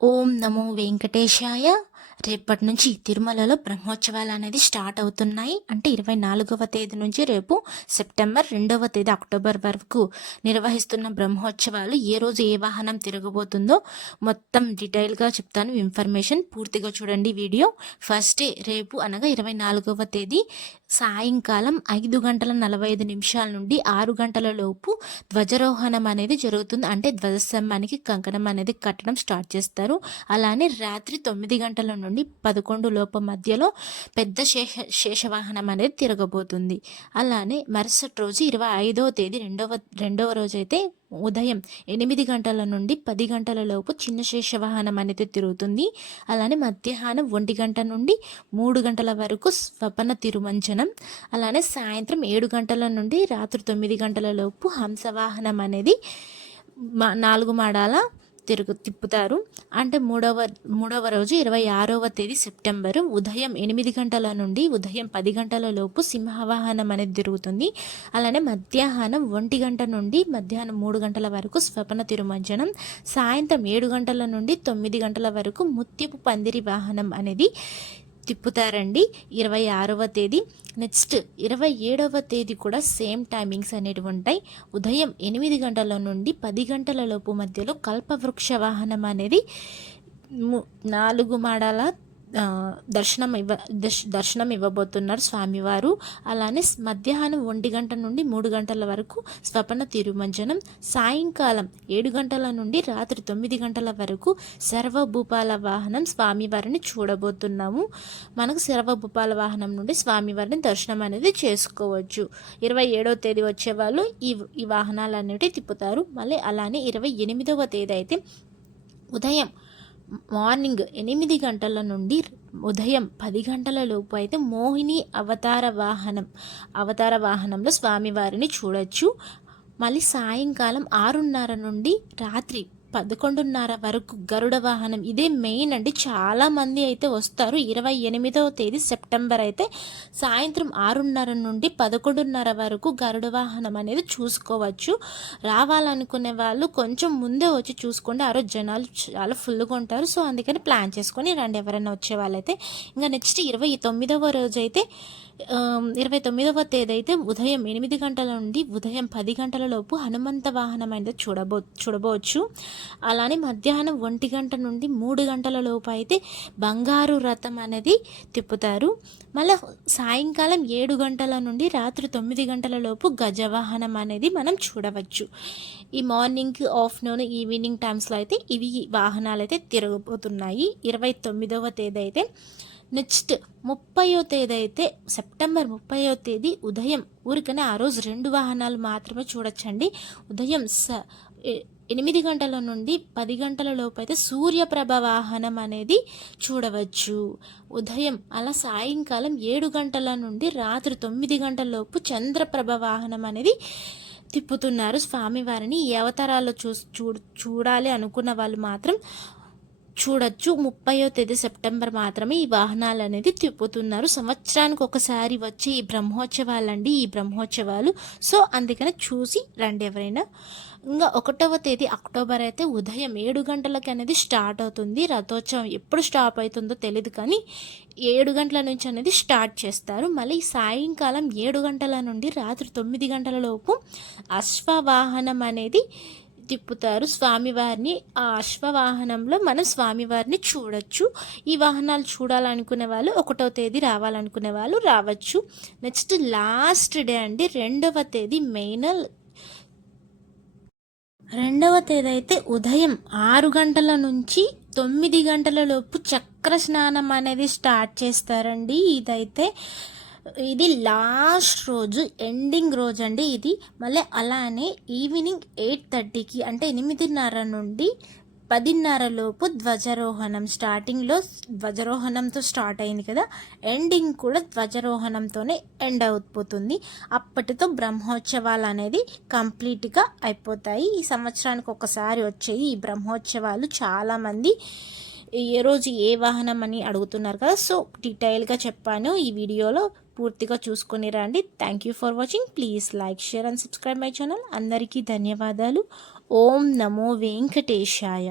ఓం నమో వెంకటేశాయ. రేపటి నుంచి తిరుమలలో బ్రహ్మోత్సవాలు అనేది స్టార్ట్ అవుతున్నాయి. అంటే ఇరవై నాలుగవ తేదీ నుంచి రేపు సెప్టెంబర్ రెండవ తేదీ అక్టోబర్ వరకు నిర్వహిస్తున్న బ్రహ్మోత్సవాలు ఏ రోజు ఏ వాహనం తిరగబోతుందో మొత్తం డీటెయిల్గా చెప్తాను. ఇన్ఫర్మేషన్ పూర్తిగా చూడండి వీడియో. ఫస్ట్ డే రేపు అనగా ఇరవై నాలుగవ తేదీ సాయంకాలం ఐదు గంటల నలభై ఐదు నిమిషాల నుండి ఆరు గంటల లోపు ధ్వజారోహణం అనేది జరుగుతుంది. అంటే ధ్వజస్తంభానికి కంకణం అనేది కట్టడం స్టార్ట్ చేస్తారు. అలానే రాత్రి తొమ్మిది గంటల నుండి పదకొండు లోపు మధ్యలో పెద్ద శేష శేషవాహనం అనేది తిరగబోతుంది. అలానే మరుసటి రోజు ఇరవై ఐదవ తేదీ రెండవ రెండవ రోజు అయితే ఉదయం ఎనిమిది గంటల నుండి పది గంటల లోపు చిన్న శేషవాహనం అనేది తిరుగుతుంది. అలానే మధ్యాహ్నం ఒంటి గంట నుండి మూడు గంటల వరకు స్వపన తిరుమంచనం అలానే సాయంత్రం ఏడు గంటల నుండి రాత్రి తొమ్మిది గంటల లోపు హంసవాహనం అనేది మా నాలుగు మాడాల తిరుగు తిప్పుతారు. అంటే మూడవ మూడవ రోజు ఇరవై ఆరవ తేదీ సెప్టెంబరు. ఉదయం ఎనిమిది గంటల నుండి ఉదయం పది గంటల లోపు సింహవాహనం అనేది తిరుగుతుంది. అలానే మధ్యాహ్నం ఒంటి గంట నుండి మధ్యాహ్నం మూడు గంటల వరకు స్వప్న తిరుమంజనం. సాయంత్రం ఏడు గంటల నుండి తొమ్మిది గంటల వరకు ముత్యపు పందిరి వాహనం అనేది తిప్పుతారండి. ఇరవై ఆరవ తేదీ. నెక్స్ట్ ఇరవై ఏడవ తేదీ కూడా సేమ్ టైమింగ్స్ అనేటివి ఉంటాయి. ఉదయం ఎనిమిది గంటల నుండి పది గంటల లోపు మధ్యలో కల్పవృక్ష వాహనం అనేది నాలుగు మాడల దర్శనం ఇవ్వ దర్శనం ఇవ్వబోతున్నారు స్వామివారు. అలానే మధ్యాహ్నం ఒంటి గంట నుండి మూడు గంటల వరకు స్వపన తిరుమంజనం సాయంకాలం ఏడు గంటల నుండి రాత్రి తొమ్మిది గంటల వరకు సర్వభూపాల వాహనం స్వామివారిని చూడబోతున్నాము. మనకు సర్వభూపాల వాహనం నుండి స్వామివారిని దర్శనం అనేది చేసుకోవచ్చు. ఇరవై ఏడవ తేదీ వచ్చేవాళ్ళు ఈ ఈ వాహనాలు తిప్పుతారు. మళ్ళీ అలానే ఇరవై ఎనిమిదవ తేదీ అయితే ఉదయం మార్నింగ్ ఎనిమిది గంటల నుండి ఉదయం పది గంటల లోపు అయితే మోహిని అవతార వాహనం అవతార వాహనంలో స్వామివారిని చూడొచ్చు. మళ్ళీ సాయంకాలం ఆరున్నర నుండి రాత్రి పదకొండున్నర వరకు గరుడ వాహనం. ఇదే మెయిన్ అండి. చాలామంది అయితే వస్తారు. ఇరవై ఎనిమిదవ తేదీ సెప్టెంబర్ అయితే సాయంత్రం ఆరున్నర నుండి పదకొండున్నర వరకు గరుడ వాహనం అనేది చూసుకోవచ్చు. రావాలనుకునే వాళ్ళు కొంచెం ముందే వచ్చి చూసుకోండి. ఆ రోజు జనాలు చాలా ఫుల్గా ఉంటారు. సో అందుకని ప్లాన్ చేసుకొని రండి. ఎవరైనా వచ్చే వాళ్ళైతే. ఇంకా నెక్స్ట్ ఇరవై తొమ్మిదవ రోజు అయితే ఇరవై తొమ్మిదవ తేదీ అయితే ఉదయం ఎనిమిది గంటల నుండి ఉదయం పది గంటల లోపు హనుమంత వాహనం అయితే చూడబో చూడబోవచ్చు. అలానే మధ్యాహ్నం ఒంటి గంట నుండి మూడు గంటల లోపు అయితే బంగారు రథం అనేది తిప్పుతారు. మళ్ళీ సాయంకాలం ఏడు గంటల నుండి రాత్రి తొమ్మిది గంటల లోపు గజవాహనం అనేది మనం చూడవచ్చు. ఈ మార్నింగ్ ఆఫ్టర్నూన్ ఈవినింగ్ టైమ్స్లో అయితే ఇవి వాహనాలు అయితే తిరగబోతున్నాయి. ఇరవై తొమ్మిదవ తేదీ అయితే నెక్స్ట్ ముప్పయో తేదీ అయితే సెప్టెంబర్ ముప్పయో తేదీ ఉదయం. ఊరికనే ఆ రోజు రెండు వాహనాలు మాత్రమే చూడొచ్చండి. ఉదయం స ఎనిమిది గంటల నుండి పది గంటల లోపు అయితే సూర్యప్రభ వాహనం అనేది చూడవచ్చు. ఉదయం అలా సాయంకాలం ఏడు గంటల నుండి రాత్రి తొమ్మిది గంటల లోపు చంద్రప్రభ వాహనం అనేది తిప్పుతున్నారు. స్వామివారిని ఈ అవతారాల్లో చూ చూడాలి అనుకున్న వాళ్ళు మాత్రం చూడొచ్చు. ముప్పయో తేదీ సెప్టెంబర్ మాత్రమే ఈ వాహనాలు అనేది తిప్పుతున్నారు. సంవత్సరానికి ఒకసారి వచ్చే ఈ బ్రహ్మోత్సవాలు ఈ బ్రహ్మోత్సవాలు. సో అందుకని చూసి రండి ఎవరైనా. ఇంకా ఒకటవ తేదీ అక్టోబర్ అయితే ఉదయం ఏడు గంటలకి అనేది స్టార్ట్ అవుతుంది. రథోత్సవం ఎప్పుడు స్టాప్ అవుతుందో తెలియదు కానీ ఏడు గంటల నుంచి అనేది స్టార్ట్ చేస్తారు. మళ్ళీ సాయంకాలం ఏడు గంటల నుండి రాత్రి తొమ్మిది గంటల లోపు అశ్వవాహనం అనేది తిప్పుతారు. స్వామివారిని ఆ అశ్వవాహనంలో మనం స్వామివారిని చూడొచ్చు. ఈ వాహనాలు చూడాలనుకునే వాళ్ళు ఒకటో తేదీ రావాలనుకునే వాళ్ళు రావచ్చు. నెక్స్ట్ లాస్ట్ డే అండి రెండవ తేదీ మెయిన్ రెండవ తేదీ అయితే ఉదయం ఆరు గంటల నుంచి తొమ్మిది గంటల లోపు చక్ర స్నానం అనేది స్టార్ట్ చేస్తారండి. ఇదైతే ఇది లాస్ట్ రోజు ఎండింగ్ రోజు అండి ఇది. మళ్ళీ అలానే ఈవినింగ్ ఎయిట్ థర్టీకి అంటే ఎనిమిదిన్నర నుండి పదిన్నర లోపు ధ్వజారోహణం స్టార్టింగ్లో ధ్వజారోహణంతో స్టార్ట్ అయింది కదా. ఎండింగ్ కూడా ధ్వజారోహణంతోనే ఎండ్ అయిపోతుంది. అప్పటితో బ్రహ్మోత్సవాలు అనేది కంప్లీట్గా అయిపోతాయి. ఈ సంవత్సరానికి ఒకసారి వచ్చేవి ఈ బ్రహ్మోత్సవాలు చాలామంది ఏ రోజు ఏ వాహనం అని అడుగుతున్నారు కదా. సో డీటెయిల్గా చెప్పాను ఈ వీడియోలో. పూర్తిగా చూసుకొని రండి. Thank you for watching please like share and subscribe my channel అందరికీ ధన్యవాదాలు. ఓం నమో వెంకటేశాయ.